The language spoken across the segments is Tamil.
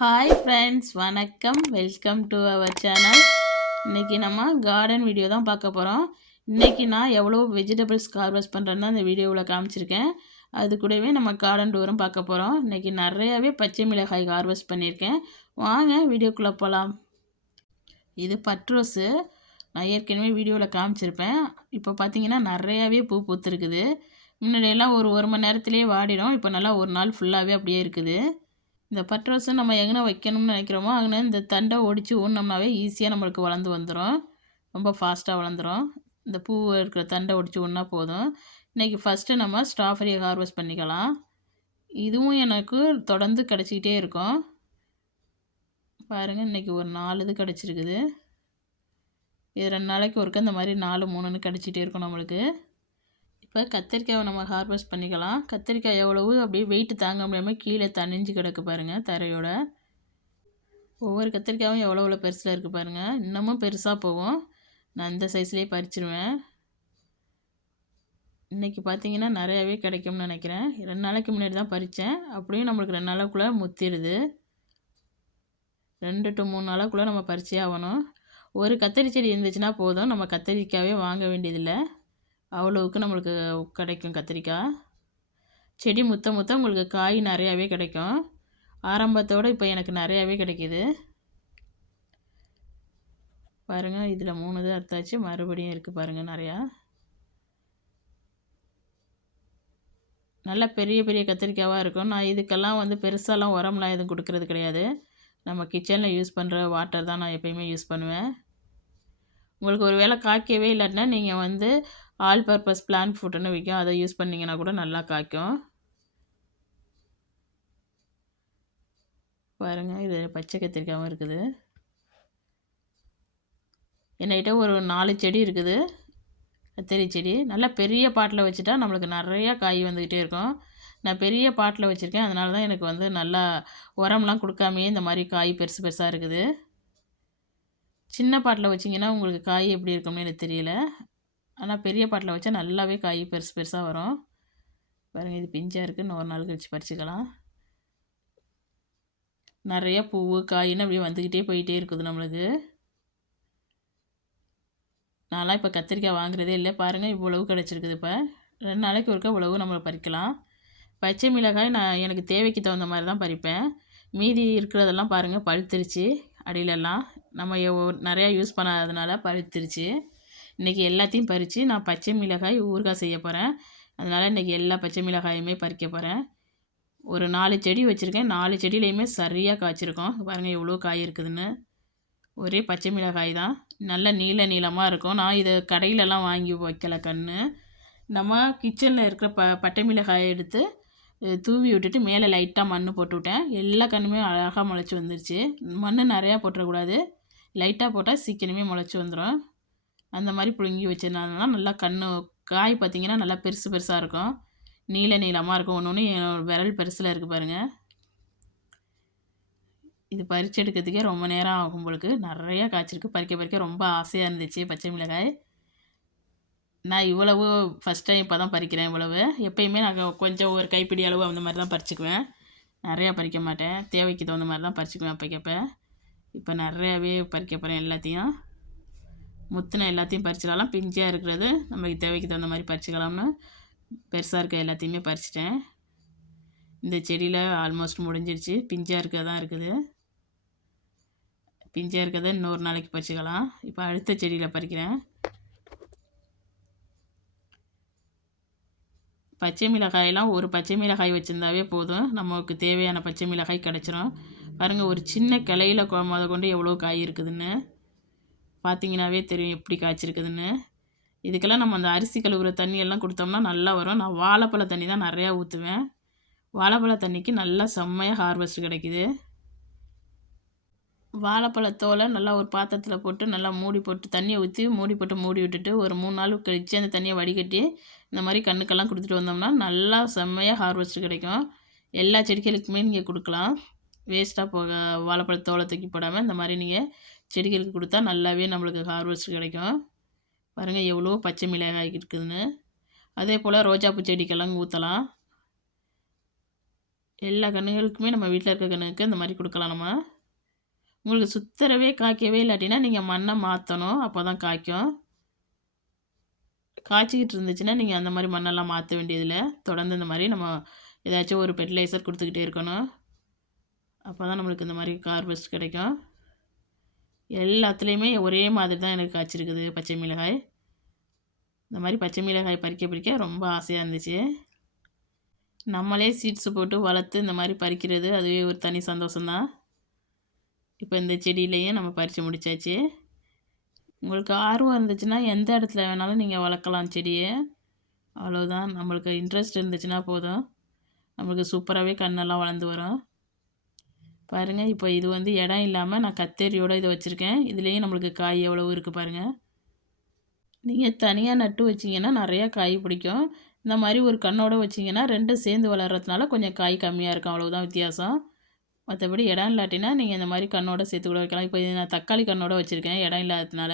ஹாய் ஃப்ரெண்ட்ஸ், வணக்கம். Welcome to our channel. இன்றைக்கி நம்ம கார்டன் வீடியோ தான் பார்க்க போகிறோம். இன்றைக்கி நான் எவ்வளோ வெஜிடபிள்ஸ் ஹார்வெஸ்ட் பண்ணுறேன்னு அந்த வீடியோவில் காமிச்சிருக்கேன். அது கூடவே நம்ம கார்டன் டூரும் பார்க்க போகிறோம். இன்றைக்கி நிறையாவே பச்சை மிளகாய் ஹார்வெஸ்ட் பண்ணியிருக்கேன். வாங்க வீடியோக்குள்ளே போகலாம். இது பட்ரோஸு. நான் ஏற்கனவே வீடியோவில் காமிச்சிருப்பேன். இப்போ பார்த்தீங்கன்னா நிறையாவே பூ பூத்துருக்குது. முன்னாடியெல்லாம் ஒரு மணி நேரத்துலேயே வாடிடும். இப்போ நல்லா ஒரு நாள் ஃபுல்லாகவே அப்படியே இருக்குது. இந்த பட்ரோஸை நம்ம எங்கே வைக்கணும்னு நினைக்கிறோமோ அங்கே இந்த தண்டை ஒடிச்சு ஊனோம்னாவே ஈஸியாக நம்மளுக்கு வளர்ந்து வந்துடும். ரொம்ப ஃபாஸ்ட்டாக வளர்ந்துடும். இந்த பூ இருக்கிற தண்டை ஒடிச்சு ஊன்னா போதும். இன்றைக்கி ஃபஸ்ட்டு நம்ம ஸ்ட்ராபெரியை ஹார்வெஸ்ட் பண்ணிக்கலாம். இதுவும் எனக்கு தொடர்ந்து கிடச்சிக்கிட்டே இருக்கும். பாருங்கள், இன்றைக்கி ஒரு 4 இது கிடச்சிருக்குது. இது 2 நாளைக்கு ஒருக்க இந்த மாதிரி 4, 3ன்னு கிடச்சிட்டே இருக்கும் நம்மளுக்கு. இப்போ கத்திரிக்காயை நம்ம ஹார்வெஸ்ட் பண்ணிக்கலாம். கத்திரிக்காய் எவ்வளவு அப்படியே வெயிட் தாங்க முடியாமல் கீழே தணிஞ்சு கிடக்கு பாருங்கள் தரையோட. ஒவ்வொரு கத்திரிக்காயும் எவ்வளோ பெருசில் இருக்குது பாருங்கள். இன்னமும் பெருசாக போகும். நான் இந்த சைஸ்லேயே பறிச்சிருவேன். இன்றைக்கி பார்த்தீங்கன்னா நிறையாவே கிடைக்கும்னு நினைக்கிறேன். 2 நாளைக்கு முன்னாடி தான் பறித்தேன். அப்படியும் நம்மளுக்கு 2 நாளைக்குள்ளே முத்திடுது. 2 to 3 நாளைக்குள்ளே நம்ம பறிச்சே ஆகணும். ஒரு கத்திரி செடி இருந்துச்சுன்னா போதும், நம்ம கத்திரிக்காவே வாங்க வேண்டியதில்லை. அவ்வளோவுக்கு நம்மளுக்கு கிடைக்கும் கத்திரிக்காய். செடி முத்த உங்களுக்கு காய் நிறையாவே கிடைக்கும். ஆரம்பத்தோடு இப்போ எனக்கு நிறையாவே கிடைக்கிது பாருங்கள். இதில் 3 இது அறுத்தாச்சு, மறுபடியும் இருக்குது பாருங்கள் நிறையா. நல்லா பெரிய பெரிய கத்திரிக்காவாக இருக்கும். நான் இதுக்கெல்லாம் பெருசாலாம் உரம்லாம் எதுவும் கொடுக்கறது கிடையாது. நம்ம கிச்சனில் யூஸ் பண்ணுற வாட்டர் தான் நான் எப்பயுமே யூஸ் பண்ணுவேன். உங்களுக்கு ஒரு வேளை காய்க்கவே இல்லாட்டினா நீங்கள் ஆல் பர்பஸ் பிளான்ட் ஃபுட்டுன்னு விற்கும், அதை யூஸ் பண்ணிங்கன்னா கூட நல்லா காய்க்கும். பாருங்கள், இது பச்சை கத்திரிக்காயும் இருக்குது. என்கிட்ட ஒரு 4 செடி இருக்குது கத்திரி செடி. நல்லா பெரிய பாட்டில் வச்சுட்டா நம்மளுக்கு நிறையா காய் வந்துக்கிட்டே இருக்கும். நான் பெரிய பாட்டில் வச்சுருக்கேன், அதனால தான் எனக்கு நல்லா உரம்லாம் கொடுக்காமையே இந்த மாதிரி காய் பெருசு பெருசாக இருக்குது. சின்ன பாட்டில் வச்சிங்கன்னா உங்களுக்கு காய் எப்படி இருக்கும்னு எனக்கு தெரியல. ஆனால் பெரிய பாட்டில் வச்சா நல்லாவே காய் பெருசு பெருசாக வரும். பாருங்கள், இது பிஞ்சாக இருக்குது. இன்னொரு நாள் கழிச்சு பறிச்சுக்கலாம். நிறையா பூ காயின்னு அப்படியே வந்துக்கிட்டே போயிட்டே இருக்குது நம்மளுக்கு. நான்லாம் இப்போ கத்திரிக்காய் வாங்குறதே இல்லை. பாருங்கள், இவ்வளவு கிடச்சிருக்குது. இப்போ 2 நாளைக்கு ஒருக்கா இவ்வளவு நம்ம பறிக்கலாம். பச்சை மிளகாய் நான் எனக்கு தேவைக்கு தகுந்த மாதிரி தான் பறிப்பேன். மீதி இருக்கிறதெல்லாம் பாருங்கள் பழுத்துருச்சு. அடியிலெல்லாம் நம்ம நிறையா யூஸ் பண்ணாததுனால பழுத்துருச்சு. இன்றைக்கி எல்லாத்தையும் பறித்து நான் பச்சை மிளகாய் ஊறுகாய் செய்ய போகிறேன். அதனால் இன்றைக்கி எல்லா பச்சை மிளகாயுமே பறிக்க போகிறேன். ஒரு 4 செடி வச்சுருக்கேன். 4 செடியிலையுமே சரியாக காய்ச்சிருக்கோம். பாருங்கள் எவ்வளோ காய் இருக்குதுன்னு. ஒரே பச்சை மிளகாய் தான். நல்ல நீளமாக இருக்கும். நான் இதை கடையிலலாம் வாங்கி வைக்கல கன்று. நம்ம கிச்சனில் இருக்கிற பட்டை மிளகாயை எடுத்து தூவி விட்டுட்டு மேலே லைட்டாக மண் போட்டு விட்டேன். எல்லா கன்றுமே அழகாக முளைச்சி வந்துருச்சு. மண் நிறையா போட்டுறக்கூடாது, லைட்டாக போட்டால் சீக்கிரமே முளைச்சி வந்துடும். அந்த மாதிரி புழுங்கி வச்சிருந்தாங்கன்னா நல்லா காய் பார்த்திங்கன்னா நல்லா பெருசு பெருசாக இருக்கும். நீளமாக இருக்கும். ஒன்று விரல் பெருசில் இருக்குது பாருங்கள். இது பறித்து எடுக்கிறதுக்கே ரொம்ப நேரம் ஆகும் உங்களுக்கு. நிறையா காய்ச்சிருக்கு. பறிக்க ரொம்ப ஆசையாக இருந்துச்சு பச்சை மிளகாய். நான் இவ்வளவு ஃபஸ்ட் டைம் இப்போ தான் பறிக்கிறேன். இவ்வளவு எப்பயுமே நாங்கள் கொஞ்சம் ஒரு கைப்பிடி அளவு அந்த மாதிரி தான் பறிச்சுக்குவேன். நிறையா பறிக்க மாட்டேன். தேவைக்கு தகுந்த மாதிரி தான் பறிச்சுக்குவேன் அப்போக்கப்ப. இப்போ நிறையாவே பறிக்க போகிறேன். எல்லாத்தையும் முத்தின எல்லாத்தையும் பறிச்சிடலாம். பிஞ்சியாக இருக்கிறது நமக்கு தேவைக்கு தகுந்த மாதிரி பறிச்சுக்கலாம்னு பெருசாக இருக்க எல்லாத்தையுமே பறிச்சிட்டேன். இந்த செடியில் ஆல்மோஸ்ட் முடிஞ்சிருச்சு. பிஞ்சாக இருக்க தான் இருக்குது. பிஞ்சாக இருக்கிறத இன்னொரு நாளைக்கு பறிச்சுக்கலாம். இப்போ அடுத்த செடியில் பறிக்கிறேன். பச்சை மிளகாயெல்லாம் ஒரு பச்சை மிளகாய் வச்சுருந்தாவே போதும், நமக்கு தேவையான பச்சை மிளகாய் கிடச்சிரும். பாருங்கள், ஒரு சின்ன கிளையில் முத கொண்டு எவ்வளோ காய் இருக்குதுன்னு பார்த்தீங்கன்னாவே தெரியும் எப்படி காய்ச்சிருக்குதுன்னு. இதுக்கெல்லாம் நம்ம அந்த அரிசி கழுவுற தண்ணியெல்லாம் கொடுத்தோம்னா நல்லா வரும். நான் வாழைப்பழ தண்ணி தான் நிறையா ஊற்றுவேன். வாழைப்பழ தண்ணிக்கு நல்லா செம்மையாக ஹார்வெஸ்ட் கிடைக்கிது. வாழைப்பழத்தோலை நல்லா ஒரு பாத்திரத்தில் போட்டு நல்லா மூடி போட்டு தண்ணியை ஊற்றி மூடி விட்டுட்டு ஒரு 3 நாள் கழித்து அந்த தண்ணியை வடிகட்டி இந்த மாதிரி கண்ணுக்கெல்லாம் கொடுத்துட்டு வந்தோம்னா நல்லா செம்மையாக ஹார்வெஸ்ட் கிடைக்கும். எல்லா செடிகளுக்குமே நீங்கள் கொடுக்கலாம். வேஸ்ட்டாக போக வாழைப்பழத்தோலை தூக்கி போடாமல் இந்த மாதிரி நீங்கள் செடிகளுக்கு கொடுத்தா நல்லாவே நம்மளுக்கு ஹார்வெஸ்ட் கிடைக்கும். பாருங்கள் எவ்வளோ பச்சை மிளகாய் இருக்குதுன்னு. அதே போல் ரோஜாப்பூ செடிக்கெல்லாம் ஊற்றலாம். எல்லா கன்றுகளுக்குமே நம்ம வீட்டில் இருக்க கன்றுக்கு இந்த மாதிரி கொடுக்கலாம் நம்ம. உங்களுக்கு சுத்தரவே காய்க்கவே இல்லாட்டினா நீங்கள் மண்ணை மாற்றணும், அப்போ தான் காய்க்கும். காய்ச்சிக்கிட்டு இருந்துச்சுன்னா நீங்கள் அந்த மாதிரி மண்ணெல்லாம் மாற்ற வேண்டியதில்லை. தொடர்ந்து இந்த மாதிரி நம்ம ஏதாச்சும் ஒரு ஃபெர்டிலைசர் கொடுத்துக்கிட்டே இருக்கணும். அப்போ தான் நம்மளுக்கு இந்த மாதிரி ஹார்வெஸ்ட் கிடைக்கும். எல்லாத்துலேயுமே ஒரே மாதிரி தான் எனக்கு காய்ச்சிருக்குது பச்சை மிளகாய். இந்த மாதிரி பச்சை மிளகாய் பறிக்க ரொம்ப ஆசையாக இருந்துச்சு. நம்மளே சீட்ஸு போட்டு வளர்த்து இந்த மாதிரி பறிக்கிறது அதுவே ஒரு தனி சந்தோஷம்தான். இப்போ இந்த செடியிலையும் நம்ம பறித்து முடித்தாச்சு. உங்களுக்கு ஆர்வம் இருந்துச்சுன்னா எந்த இடத்துல வேணாலும் நீங்கள் வளர்க்கலாம் செடியை. அவ்வளோதான், நம்மளுக்கு இன்ட்ரெஸ்ட் இருந்துச்சுன்னா போதும், நம்மளுக்கு சூப்பராகவே கண்ணெல்லாம் வளர்ந்து வரும். பாருங்கள், இப்போ இது வந்து இடம் இல்லாமல் நான் கத்தேரியோடு இதை வச்சுருக்கேன். இதுலேயும் நம்மளுக்கு காய் எவ்வளோ இருக்குது பாருங்கள். நீங்கள் தனியாக நட்டு வச்சிங்கன்னா நிறையா காய் பிடிக்கும். இந்த மாதிரி ஒரு கண்ணோடு வச்சிங்கன்னா ரெண்டும் சேர்ந்து வளர்கிறதுனால கொஞ்சம் காய் கம்மியாக இருக்கும், அவ்வளோதான் வித்தியாசம். மற்றபடி இடம் இல்லாட்டினா நீங்கள் இந்த மாதிரி கண்ணோட சேர்த்து கூட வைக்கலாம். இப்போ நான் தக்காளி கண்ணோட வச்சுருக்கேன் இடம் இல்லாததுனால.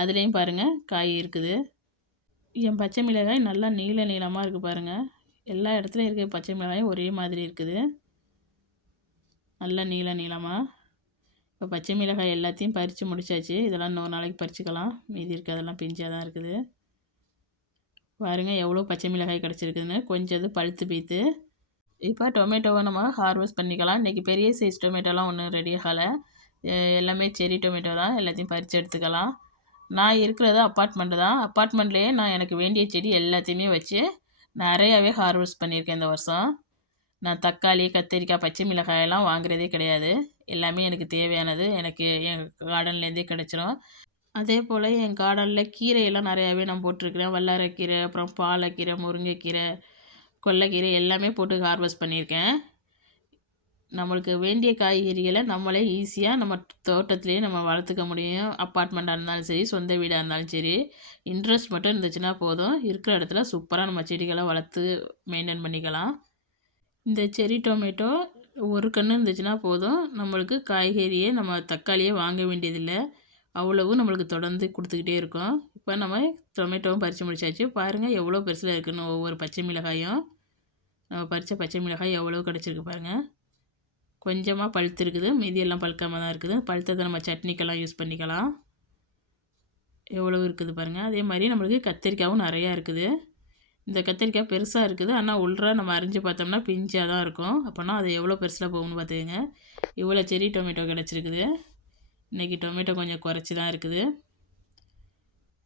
அதுலேயும் பாருங்கள் காய் இருக்குது. என் பச்சை மிளகாய் நல்லா நீள நீளமாக இருக்குது பாருங்கள். எல்லா இடத்துலையும் இருக்க பச்சை மிளகாயும் ஒரே மாதிரி இருக்குது, நல்லா நீள நீளமாக. இப்போ பச்சை மிளகாய் எல்லாத்தையும் பறித்து முடிச்சாச்சு. இதெல்லாம் இன்னொரு நாளைக்கு பறிச்சுக்கலாம், மீதி இருக்கிறதெல்லாம் பிஞ்சாக தான் இருக்குது. பாருங்கள் எவ்வளோ பச்சை மிளகாய் கிடச்சிருக்குதுன்னு. கொஞ்சம் இது பழுத்து பீத்து. இப்போ டொமேட்டோவை நம்ம ஹார்வெஸ்ட் பண்ணிக்கலாம். இன்றைக்கி பெரிய சைஸ் டொமேட்டோலாம் ஒன்றும் ரெடி ஆகலை, எல்லாமே செரி டொமேட்டோ தான். எல்லாத்தையும் பறித்து எடுத்துக்கலாம். நான் இருக்கிறது அப்பார்ட்மெண்ட்டு தான். அப்பார்ட்மெண்ட்லேயே நான் எனக்கு வேண்டிய செடி எல்லாத்தையுமே வச்சு நிறையாவே ஹார்வெஸ்ட் பண்ணியிருக்கேன் இந்த வருஷம். நான் தக்காளி, கத்திரிக்காய், பச்சை மிளகாயெல்லாம் வாங்குறதே கிடையாது. எல்லாமே எனக்கு தேவையானது எனக்கு என் கார்டன்லேருந்தே கிடச்சிரும். அதே போல் என் கார்டனில் கீரையெல்லாம் நிறையாவே நான் போட்டிருக்கிறேன். வல்லாரைக்கீரை, அப்புறம் பாலக்கீரை, முருங்கைக்கீரை, கொல்லைக்கீரை எல்லாமே போட்டு ஹார்வெஸ்ட் பண்ணியிருக்கேன். நம்மளுக்கு வேண்டிய காய்கறிகளை நம்மளே ஈஸியாக நம்ம தோட்டத்துலேயே நம்ம வளர்த்துக்க முடியும். அப்பார்ட்மெண்ட்டாக இருந்தாலும் சரி, சொந்த வீடாக இருந்தாலும் சரி, இன்ட்ரெஸ்ட் மட்டும் இருந்துச்சுன்னா போதும், இருக்கிற இடத்துல சூப்பராக நம்ம செடிகளை வளர்த்து மெயின்டைன் பண்ணிக்கலாம். இந்த செரி டொமேட்டோ ஒரு கன்று இருந்துச்சுன்னா போதும், நம்மளுக்கு காய்கறியே நம்ம தக்காளியே வாங்க வேண்டியதில்லை, அவ்வளவு நம்மளுக்கு தொடர்ந்து கொடுத்துக்கிட்டே இருக்கும். இப்போ நம்ம டொமேட்டோவும் பறித்து முடிச்சாச்சு. பாருங்கள் எவ்வளோ பெருசில் இருக்குன்னு ஒவ்வொரு பச்சை மிளகாயும். நம்ம பறித்த பச்சை மிளகாய் எவ்வளோ கிடச்சிருக்கு பாருங்கள். கொஞ்சமாக பழுத்து இருக்குது, மீதியெல்லாம் பழுக்காமல் தான் இருக்குது. பழுத்ததை நம்ம சட்னிக்கெல்லாம் யூஸ் பண்ணிக்கலாம். எவ்வளோ இருக்குது பாருங்கள். அதே மாதிரி நம்மளுக்கு கத்திரிக்காயும் நிறையா இருக்குது. இந்த கத்திரிக்காய் பெருசாக இருக்குது, ஆனால் உள்ள நம்ம அரிஞ்சு பார்த்தோம்னா பிஞ்சாக தான் இருக்கும். அப்போனா அது எவ்வளோ பெருசில் போகும்னு பார்த்துக்கங்க. இவ்வளோ செரி டொமேட்டோ கிடச்சிருக்குது. இன்றைக்கி டொமேட்டோ கொஞ்சம் குறைச்சி தான் இருக்குது.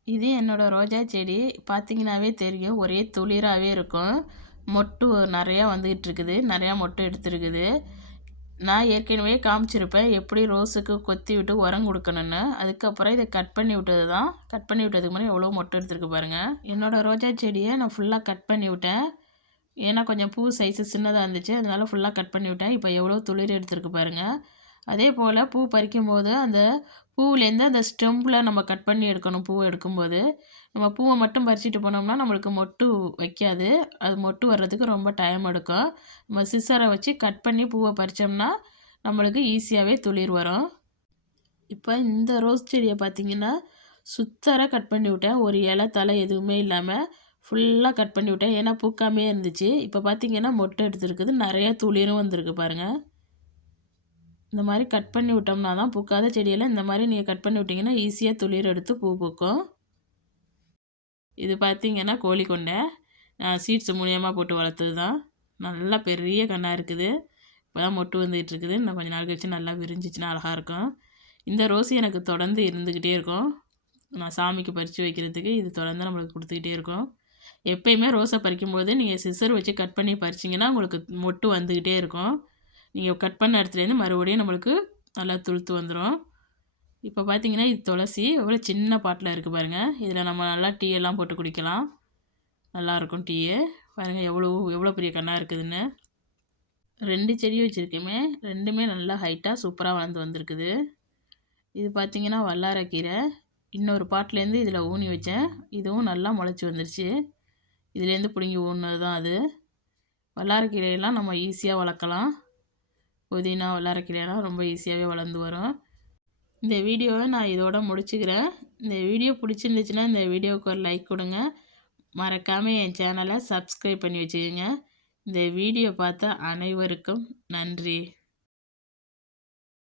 இது என்னோடய ரோஜா செடி. பார்த்திங்கனாவே தெரியும், ஒரே துளிராகவே இருக்கும். மொட்டு நிறையா வந்துக்கிட்டு இருக்குது, நிறையா மொட்டு எடுத்துருக்குது. நான் ஏற்கனவே காமிச்சிருப்பேன் எப்படி ரோஸுக்கு கொத்தி விட்டு உரம் கொடுக்கணுன்னு. அதுக்கப்புறம் இதை கட் பண்ணி விட்டது தான். கட் பண்ணி விட்டதுக்கு முன்னாடி எவ்வளோ மொட்டு எடுத்துருக்கு பாருங்கள். என்னோடய ரோஜா செடியை நான் ஃபுல்லாக கட் பண்ணி விட்டேன், ஏன்னா கொஞ்சம் பூ சைஸு சின்னதாக இருந்துச்சு, அதனால ஃபுல்லாக கட் பண்ணி விட்டேன். இப்போ எவ்வளோ துளிர் எடுத்துருக்கு பாருங்கள். அதே போல் பூ பறிக்கும்போது அந்த பூவிலேருந்து அந்த ஸ்டெம்பில் நம்ம கட் பண்ணி எடுக்கணும். பூவை எடுக்கும்போது நம்ம பூவை மட்டும் பறிச்சிட்டு போனோம்னா நம்மளுக்கு மொட்டு வைக்காது, அது மொட்டு வர்றதுக்கு ரொம்ப டைம் எடுக்கும். நம்ம சிசரை வச்சு கட் பண்ணி பூவை பறித்தோம்னா நம்மளுக்கு ஈஸியாகவே துளிர் வரும். இப்போ இந்த ரோஸ் செடியை பார்த்திங்கன்னா சுத்தராக கட் பண்ணி விட்டேன், ஒரு இலை தலை எதுவுமே இல்லாமல் ஃபுல்லாக கட் பண்ணி விட்டேன், ஏன்னா பூக்காமே இருந்துச்சு. இப்போ பார்த்திங்கன்னா மொட்டை எடுத்துருக்குது, நிறையா துளிரும் வந்திருக்கு பாருங்கள். இந்த மாதிரி கட் பண்ணி விட்டோம்னா தான் பூக்காத செடியெல்லாம் இந்த மாதிரி நீங்கள் கட் பண்ணி விட்டிங்கன்னா ஈஸியாக துளிர் எடுத்து பூ பூக்கும். இது பார்த்திங்கன்னா கோழிக்கொண்டை நான் சீட்ஸ் மூலியமாக போட்டு வளர்த்தது தான். நல்லா பெரிய கண்ணாக இருக்குது, இப்போ தான் மொட்டு வந்துகிட்டு இருக்குது. இன்னும் கொஞ்சம் நாள் கழிச்சு நல்லா விரிஞ்சிச்சுன்னா அழகாக இருக்கும். இந்த ரோஸ் எனக்கு தொடர்ந்து இருந்துக்கிட்டே இருக்கும். நான் சாமிக்கு பறித்து வைக்கிறதுக்கு இது தொடர்ந்து நம்மளுக்கு கொடுத்துக்கிட்டே இருக்கும். எப்போயுமே ரோஸை பறிக்கும்போது நீங்கள் சிசர் வச்சு கட் பண்ணி பறிச்சிங்கன்னா உங்களுக்கு மொட்டு வந்துக்கிட்டே இருக்கும். நீங்கள் கட் பண்ண இடத்துலேருந்து மறுபடியும் நம்மளுக்கு நல்லா துளுத்து வந்துடும். இப்போ பார்த்தீங்கன்னா இது துளசி எவ்வளோ சின்ன பாட்டில் இருக்குது பாருங்கள். இதில் நம்ம நல்லா டீ எல்லாம் போட்டு குடிக்கலாம், நல்லாயிருக்கும் டீயை. பாருங்கள் எவ்வளோ பெரிய கண்ணாக இருக்குதுன்னு. 2 செடி வச்சுருக்கேமே, ரெண்டுமே நல்லா ஹைட்டாக சூப்பராக வளர்ந்து வந்திருக்குது. இது பார்த்திங்கன்னா வல்லாரைக்கீரை இன்னொரு பாட்டிலேருந்து இதில் ஊனி வச்சேன், இதுவும் நல்லா முளைச்சி வந்துருச்சு. இதுலேருந்து பிடுங்கி ஊனினது தான் அது. வல்லாரைக்கீரையெல்லாம் நம்ம ஈஸியாக வளர்க்கலாம். புதினா, வல்லாரைக்கீரையெல்லாம் ரொம்ப ஈஸியாகவே வளர்ந்து வரும். இந்த வீடியோவை நான் இதோட முடிச்சுக்கிறேன். இந்த வீடியோ பிடிச்சிருந்துச்சுன்னா இந்த வீடியோவுக்கு ஒரு லைக் கொடுங்க, மறக்காமல் என் சேனலை சப்ஸ்கிரைப் பண்ணி வச்சுக்கோங்க. இந்த வீடியோ பார்த்த அனைவருக்கும் நன்றி.